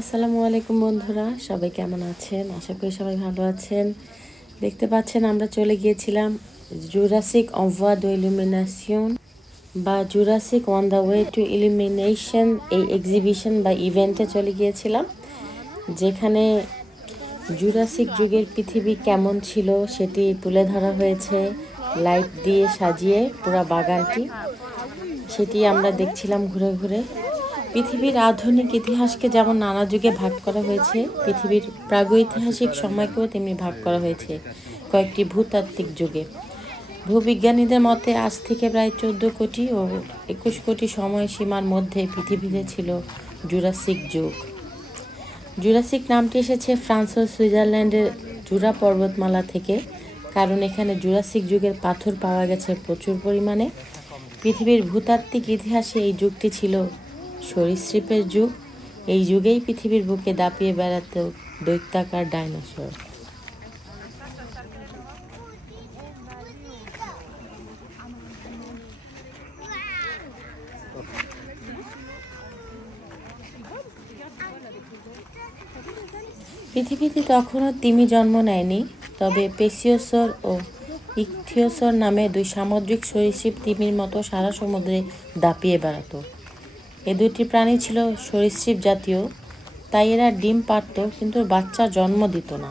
আসসালামু আলাইকুম বন্ধুরা, সবাই কেমন আছেন? আশা করি সবাই ভালো আছেন। দেখতে পাচ্ছেন আমরা চলে গিয়েছিলাম জুরাসিক অনভোয়া ডো ইলুমিনেশন বা Jurassic on the way to illumination এই এক্সিবিশন বা ইভেন্টে চলে গিয়েছিলাম, যেখানে জুরাসিক যুগের পৃথিবী কেমন ছিল সেটি তুলে ধরা হয়েছে লাইট দিয়ে সাজিয়ে পুরো বাগানটি। সেটি আমরা দেখছিলাম ঘুরে ঘুরে। পৃথিবীর আধুনিক ইতিহাসকে যেমন নানা যুগে ভাগ করা হয়েছে, পৃথিবীর প্রাগৈতিহাসিক সময়কেও তেমনি ভাগ করা হয়েছে কয়েকটি ভূতাত্ত্বিক যুগে। ভূবিজ্ঞানীদের মতে, আজ থেকে প্রায় চোদ্দ কোটি ও একুশ কোটি সময়সীমার মধ্যে পৃথিবীতে ছিল জুরাসিক যুগ। জুরাসিক নামটি এসেছে ফ্রান্স ও সুইজারল্যান্ডের জুরা পর্বতমালা থেকে, কারণ এখানে জুরাসিক যুগের পাথর পাওয়া গেছে প্রচুর পরিমাণে। পৃথিবীর ভূতাত্ত্বিক ইতিহাসে এই যুগটি ছিল সরীসৃপের যুগ। এই যুগেই পৃথিবীর বুকে দাপিয়ে বেড়াত দৈত্যাকার ডাইনোসর। পৃথিবীতে তখনও তিমি জন্ম নেয়নি, তবে পেসিওসর ও ইকথিওসর নামে দুই সামুদ্রিক সরীসৃপ তিমির মতো সারা সমুদ্রে দাপিয়ে বেড়াতো। এ দুটি প্রাণী ছিল সরীসৃপ জাতীয় তাই এরা ডিম পারত কিন্তু বাচ্চা জন্ম দিত না।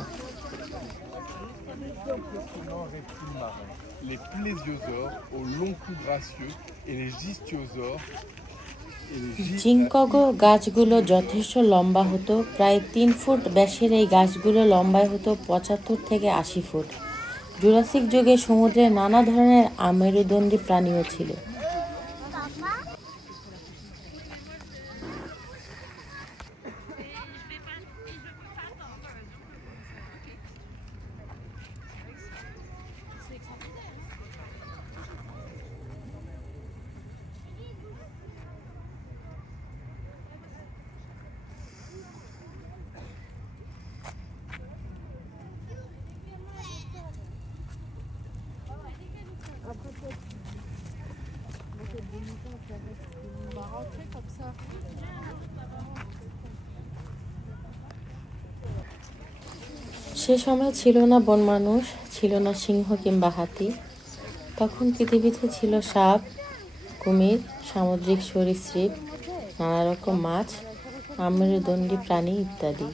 Les plésiosaures aux longs coups gracieux et les gistiosaures ginkgo গাছগুলো যথেষ্ট লম্বা হতো প্রায় তিন ফুট ব্যাসের এই গাছগুলো লম্বায় হতো পঁচাত্তর থেকে আশি ফুট। জুরাসিক যুগে সমুদ্রে নানা ধরনের আমেরুদণ্ডী প্রাণীও ছিল। সে সময় ছিল না বন মানুষ, ছিল না সিংহ কিংবা হাতি। তখন পৃথিবীতে ছিল সাপ, কুমির, সামুদ্রিক সরীসৃপ, নানা রকম মাছ আমের দণ্ডী প্রাণী ইত্যাদি।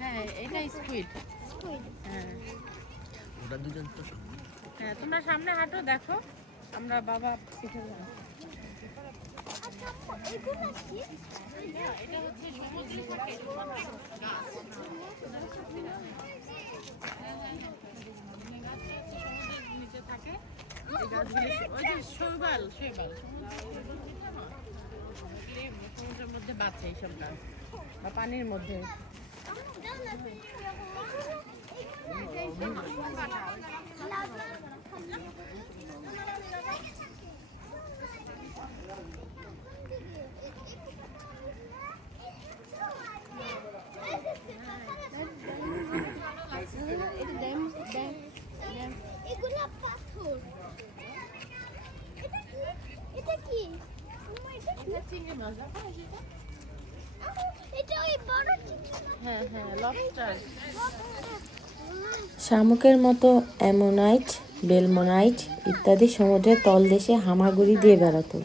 হ্যাঁ এটা স্কুইড হ্যাঁ হ্যাঁ তোমরা সামনে হাঁটো দেখো। আমরা বাবা পিছনে যাব। এটা হচ্ছে সমুদ্রে থাকে গাছ। সমুদ্রের নিচে থাকে এই গাছগুলি ওই যে শৈবাল শৈবাল সমুদ্রের মধ্যে বাঁচে এইসব গাছ বা পানির মধ্যে এগুলা পাথর এটা কি এটা শামুকের মতো অ্যামোনাইট বেলমোনাইট ইত্যাদি সমুদ্রের তলদেশে হামাগুড়ি দিয়ে বেড়াতো।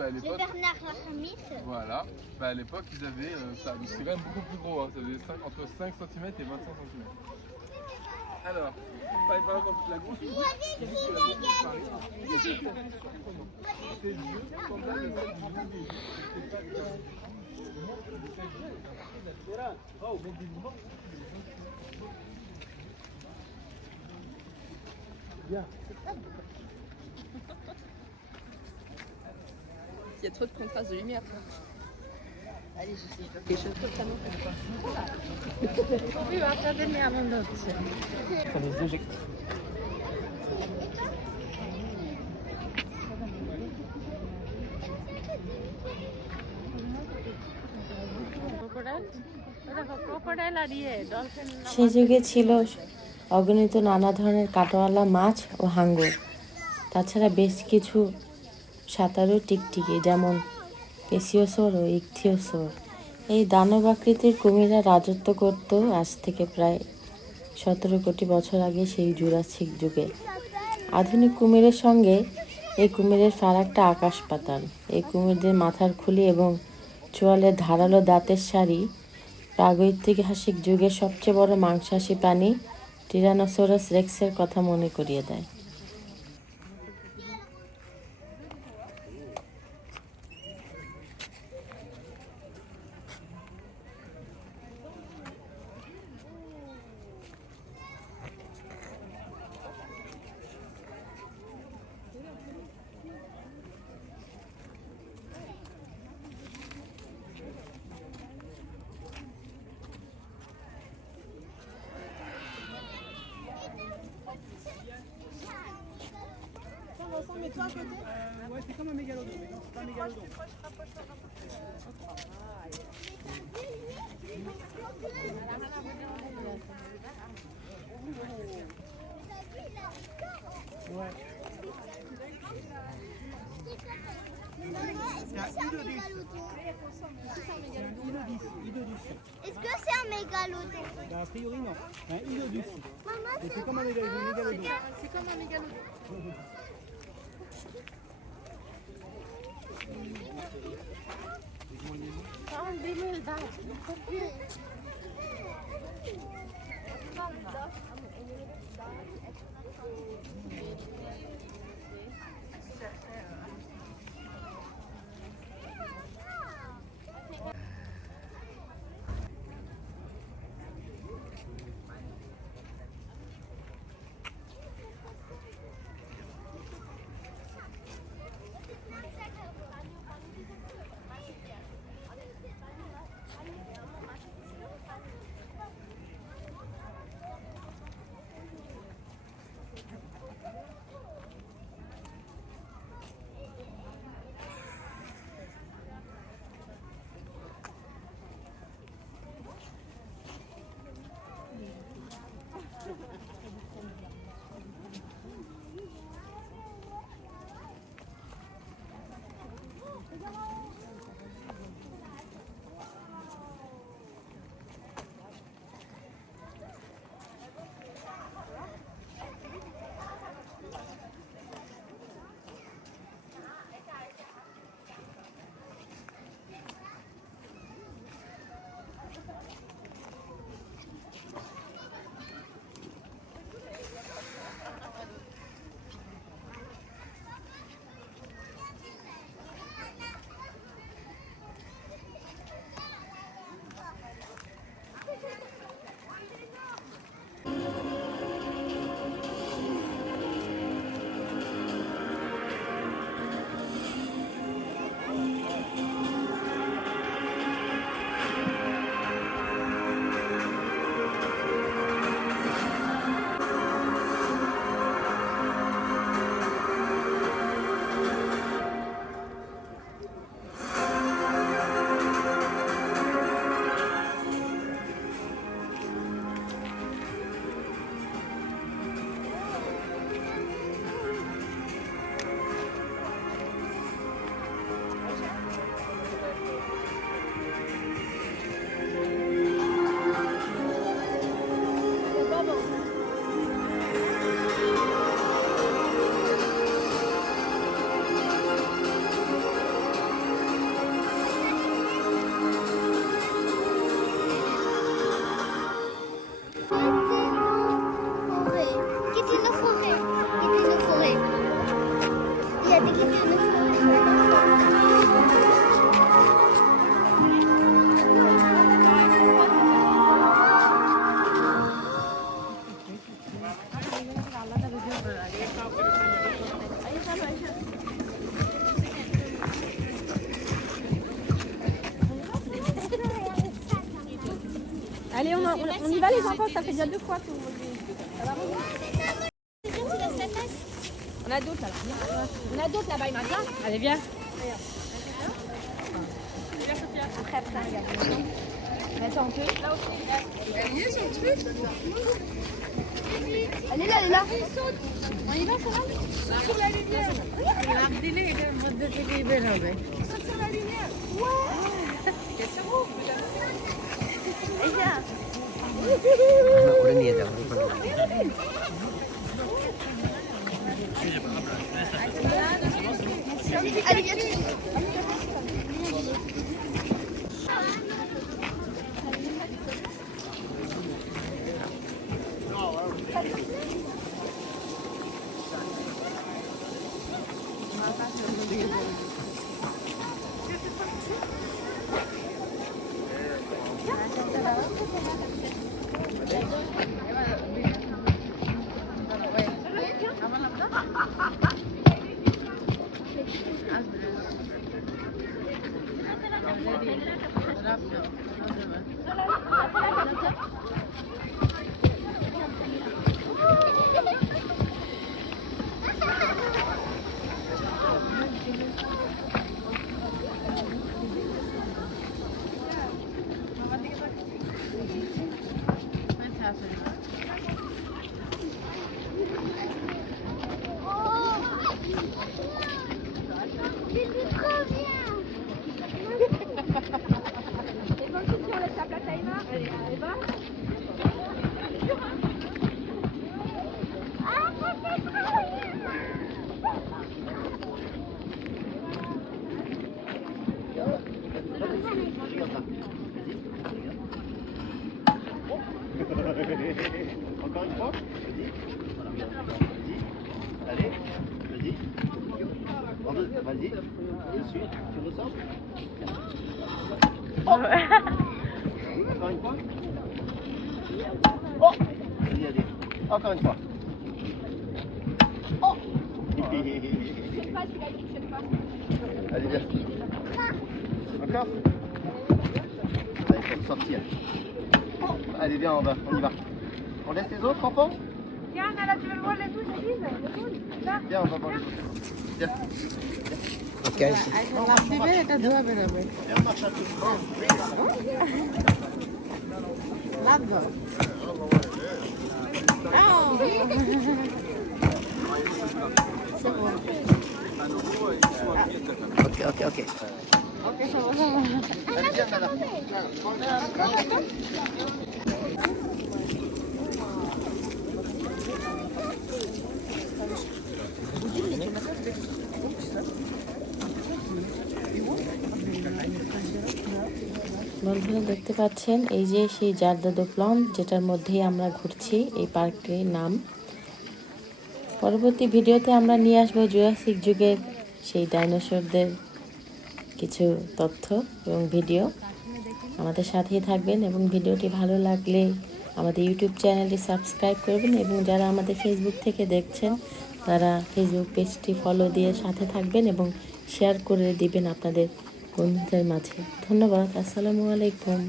bah, à l'époque. Bernard Voilà. Bah, à l'époque, ils avaient. Euh, ça, c'est quand même beaucoup plus gros. Hein. entre 5 cm et 25 cm. Alors, par par exemple, la grosse. la grosse des. আনন্দ হচ্ছে Ça les éjecte. Crocodile দেখো crocodile আর ইয়ে dolphin সেই যুগে ছিল অগণিত নানা ধরনের কাটোয়ালা মাছ ও হাঙ্গর। তাছাড়া বেশ কিছু সাঁতারু টিকটিকি, যেমন পেসিওসোর ও ইকথিওসোর। এই দানব আকৃতির কুমিরা রাজত্ব করত আজ থেকে প্রায় সতেরো কোটি বছর আগে সেই জুরাসিক যুগে। আধুনিক কুমিরের সঙ্গে এই কুমিরের ফারাকটা আকাশ পাতাল। এই কুমিরদের মাথার খুলি এবং চোয়ালের ধারালো দাঁতের সারি প্রাগৈতিহাসিক যুগের সবচেয়ে বড় মাংসাশী প্রাণী টিরানোসোরাস রেক্সের কথা মনে করিয়ে দেয়। avec toi à côté? Euh, Ouais, c'est comme un mégalodon, mais non, c'est pas un mégalodon. Ouais. Est-ce que c'est un mégalodon Est-ce que c'est un mégalodon A priori, non. Hein, un idodus. Maman, c'est comme un mégalodon. C'est comme un mégalodon. Tamam demir daha. Tamam da. Allez, on, on, on, y va les enfants, ça fait déjà deux fois que vous On a d'autres là-bas. On a d'autres là-bas, il m'a bien. Allez, viens. Après, après, regarde. Attends un peu. Elle est, Elle est là, elle est là. On y va, ça va Sur la lumière. Oh allez, allez. Encore une fois. Oh voilà. Je sais pas si la dit que je sais pas. Allez, viens. Encore Allez, il faut sortir. Oh. Allez, viens, on va, on y va. On laisse les autres enfants Tiens, là, là, tu veux le voir, les douze, les Là. Viens, on va voir les autres. Viens. viens. Ok. اوكي اوكي اوكي اوكي বন্ধুরা দেখতে পাচ্ছেন, এই যে সেই জারদাদো প্লন যেটার মধ্যেই আমরা ঘুরছি এই পার্কটির নাম। পরবর্তী ভিডিওতে আমরা নিয়ে আসব জুরাসিক যুগের সেই ডাইনোসরদের কিছু তথ্য এবং ভিডিও আমাদের সাথেই থাকবেন এবং ভিডিওটি ভালো লাগলে আমাদের ইউটিউব চ্যানেলটি সাবস্ক্রাইব করবেন এবং যারা আমাদের ফেসবুক থেকে দেখছেন, তারা ফেসবুক পেজটি ফলো দিয়ে সাথে থাকবেন এবং শেয়ার করে দিবেন আপনাদের বন্ধুদের মাঝে। ধন্যবাদ আসসালামু আলাইকুম।